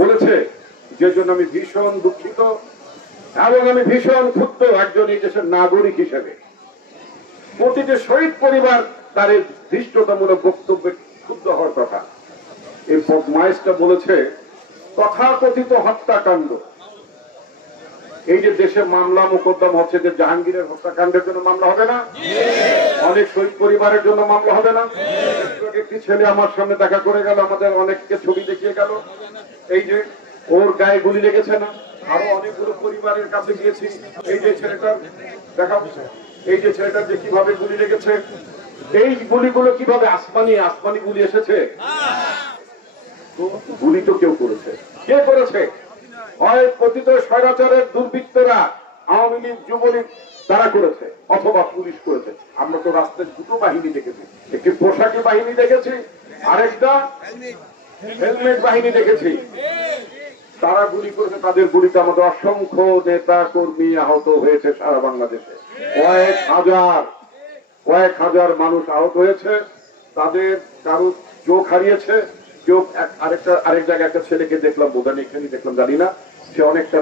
বলেছে, যে জন্য আমি ভীষণ দুঃখিত এবং আমি ভীষণ ক্ষুব্ধ একজন এই দেশের নাগরিক হিসেবে। প্রতিটি শহীদ পরিবার তার এই ধৃষ্টতামূলক বক্তব্যে ক্ষুব্ধ হওয়ার কথা। এই বদমাইশটা বলেছে তথাকথিত হত্যাকাণ্ড, এই যে দেশে মামলা মোকদ্দমা হচ্ছে, যে জাহাঙ্গীরের হত্যাকাণ্ডের জন্য মামলা হবে না, অনেক শহীদ পরিবারের জন্য মামলা হবে না। একটি ছেলে আমার সামনে দেখা করে গেল, আমাদের অনেককে ছবি দেখিয়ে গেল, এই যে ওর গায়ে গুলি লেগেছে না, আরো অনেকগুলো পরিবারের কাছে গিয়েছি, এই যে ছেলেটা দেখা, এই যে ছেলেটা যে কিভাবে গুলি লেগেছে, এই গুলিগুলো কিভাবে আসমানি আসমানি গুলি এসেছে, গুলি তো কেউ করেছে, কে করেছে? হয় পতিত স্বৈরাচারের দুর্বৃত্তরা, আওয়ামী লীগ যুবলীগ তারা করেছে, অথবা পুলিশ করেছে। আমরা তো রাস্তায় দুটো বাহিনী দেখেছি, একটি পোশাকি বাহিনী দেখেছি, আরেকটা হেলমেট বাহিনী দেখেছি। তারা গুলি করেছে, তাদের গুলিতে আমাদের অসংখ্য নেতা কর্মী আহত হয়েছে। সারা বাংলাদেশে কয়েক হাজার মানুষ আহত হয়েছে, তাদের কারো চোখ হারিয়েছে, কেউ আরেক জায়গায় একটা ছেলেকে দেখলাম, বোধানি এখানে দেখলাম জানি না, সে অনেকটা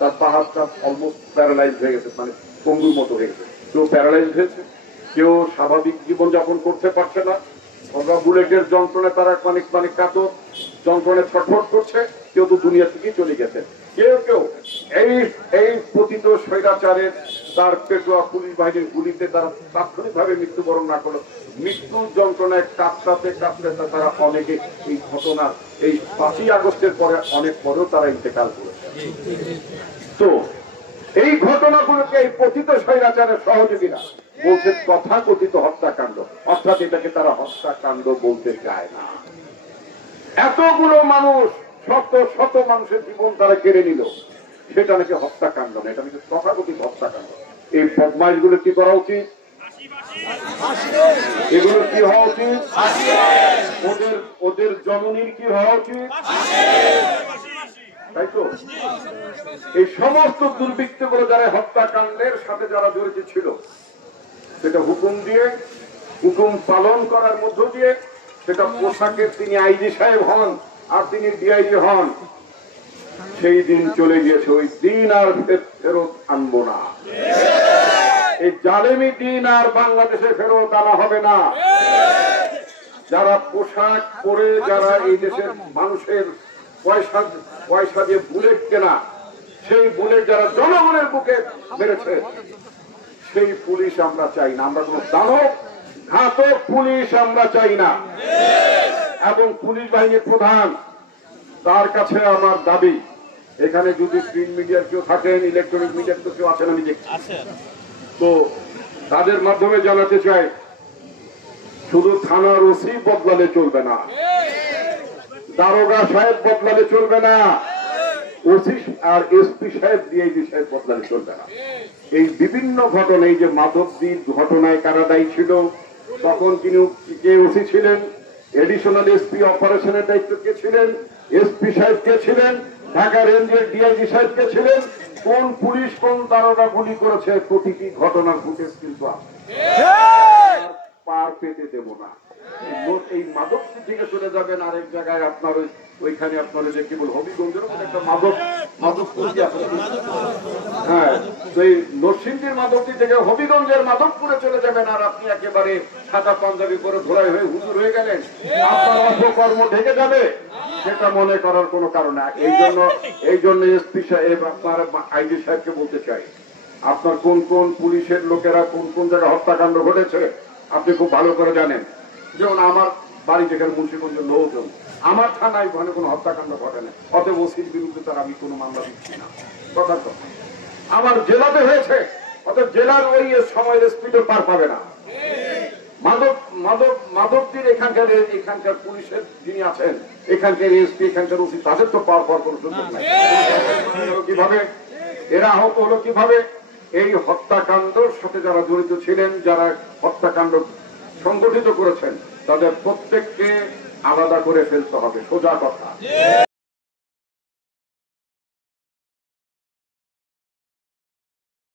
তার পাহাড়টা অলমোস্ট প্যারালাইজ হয়ে গেছে, মানে পঙ্গুর মতো হয়ে গেছে। কেউ প্যারালাইজ হয়েছে, কেউ স্বাভাবিক জীবন যাপন করতে পারছে না, ওরা বুলেটের যন্ত্রণে তারা মানে কাতর যন্ত্রণে ছটফট করছে, কেউ তো দুনিয়া থেকেই চলে গেছে, কেউ কেউ এই পতিত স্বৈরাচারের তার পেটোয়া পুলিশ বাহিনীর গুলিতে তারা তাৎক্ষণিকভাবে মৃত্যুবরণ না করলো, মৃত্যুর যন্ত্রণায় কাঁপতে তারা অনেকে এই ঘটনা, এই 5ই আগস্টের পরে অনেক পরেও তারা ইন্তেকাল করেছে। তো এই ঘটনাগুলোকে এই পতিত স্বৈরাচারের সহযোগীরা বলছে তথাকথিত হত্যাকাণ্ড, অর্থাৎ এটাকে তারা হত্যাকাণ্ড বলতে চায় না। এতগুলো মানুষ, শত শত মানুষের জীবন তারা কেড়ে নিল, সেটা নাকি হত্যাকাণ্ড না, এটা নাকি তথাকথিত হত্যাকাণ্ড। এই বদমাইশ গুলো কি করা উচিত? এগুলো কি হওয়া উচিত? ওদের জননীর কি হওয়া উচিত? তাই তো এই সমস্ত দুর্বৃত্তগুলো যারা হত্যাকাণ্ডের সাথে যারা জড়িত ছিল, সেটা হুকুম পালন করার মধ্য দিয়ে, সেটা পোশাকের তিনি আইজি সাহেব হন আর তিনি ডিআইজি হন, সেই দিন চলে গিয়েছে, ওই দিন আর ফেরত আনবো না। এই জালেমি দিন আর বাংলাদেশে ফেরত আনা হবে না। যারা পোশাক পরে, যারা এই দেশের মানুষের পয়সা দিয়ে বুলেট কেনা, সেই বুলেট যারা জনগণের বুকে মেরেছে, সেই পুলিশ আমরা চাই না। আমরা কোন দানব ঘাতক পুলিশ আমরা চাই না। এবং পুলিশ বাহিনীর প্রধান, তার কাছে আমার দাবি, এখানে যদি প্রিন্ট মিডিয়ার কেউ থাকেন, ইলেকট্রনিক মিডিয়ার কেউ আছেন, আমি দেখছি, তো তাদের মাধ্যমে জানাতে চাই, শুধু থানার ওসি বদলালে চলবে না, দারোগা সাহেব বদলালে চলবে না, ওসি আর এসপি সাহেব, ডিআইজি সাহেব বদলালে চলবে না। এই বিভিন্ন ঘটনা, এই যে মাধবদীর ঘটনায় কারা দায়ী ছিল, তখন তিনি কে ওসি ছিলেন, এডিশনাল এসপি অপারেশনের দায়িত্ব কে ছিলেন, এসপি সাহেব কে ছিলেন, ঢাকা রেঞ্জের ডিআইজি সাহেব কে ছিলেন, কোন পুলিশ কোন দারোগা গুলি করেছে, প্রতিটি ঘটনার ফুটেজ কিন্তু পার পেতে দেব না। এই মাদকটি থেকে চলে যাবেন আরেক জায়গায়, আপনার ওইখানে আপনার যে কি বল হবিগঞ্জের একটা মাদক হ্যাঁ, সেই নরসিংদীর মাদকটি থেকে হবিগঞ্জের মাদকপুরে চলে যাবেন, আর আপনি একেবারে সাদা পাঞ্জাবি পরে ঘোড়ায় হয়ে হুজুর হয়ে গেলেন, আপনার অপকর্ম ঢেকে যাবে, সেটা মনে করার কোনো কারণ না। এই জন্য এসপি সাহেব, আপনার আইজি সাহেবকে বলতে চাই, আপনার কোন কোন পুলিশের লোকেরা কোন কোন জায়গায় হত্যাকাণ্ড ঘটেছে আপনি খুব ভালো করে জানেন। যেমন আমার বাড়ি যেখানে মুন্সিগঞ্জের লোকজন, আমার থানায় ওখানে কোনো হত্যাকাণ্ড ঘটে না, অতএব ওসির বিরুদ্ধে তার আমি কোনো মামলা দিচ্ছি না। কথা তো আমার জেলাতে হয়েছে, অতএব জেলার ওই সময়ের স্পিডে পার পাবে না। মাদকটির এখানকার পুলিশের যিনি আছেন, এখানকার এসপি, এখানকার ওসি, তাদের তো পাওয়ার পর কোনো সুযোগ নাই। কিভাবে এরা আহত হলো, কিভাবে এই হত্যাকাণ্ডের সাথে যারা জড়িত ছিলেন, যারা হত্যাকাণ্ড সংগঠিত করেছেন, তাদের প্রত্যেককে আলাদা করে ফেলতে হবে, সোজা কথা।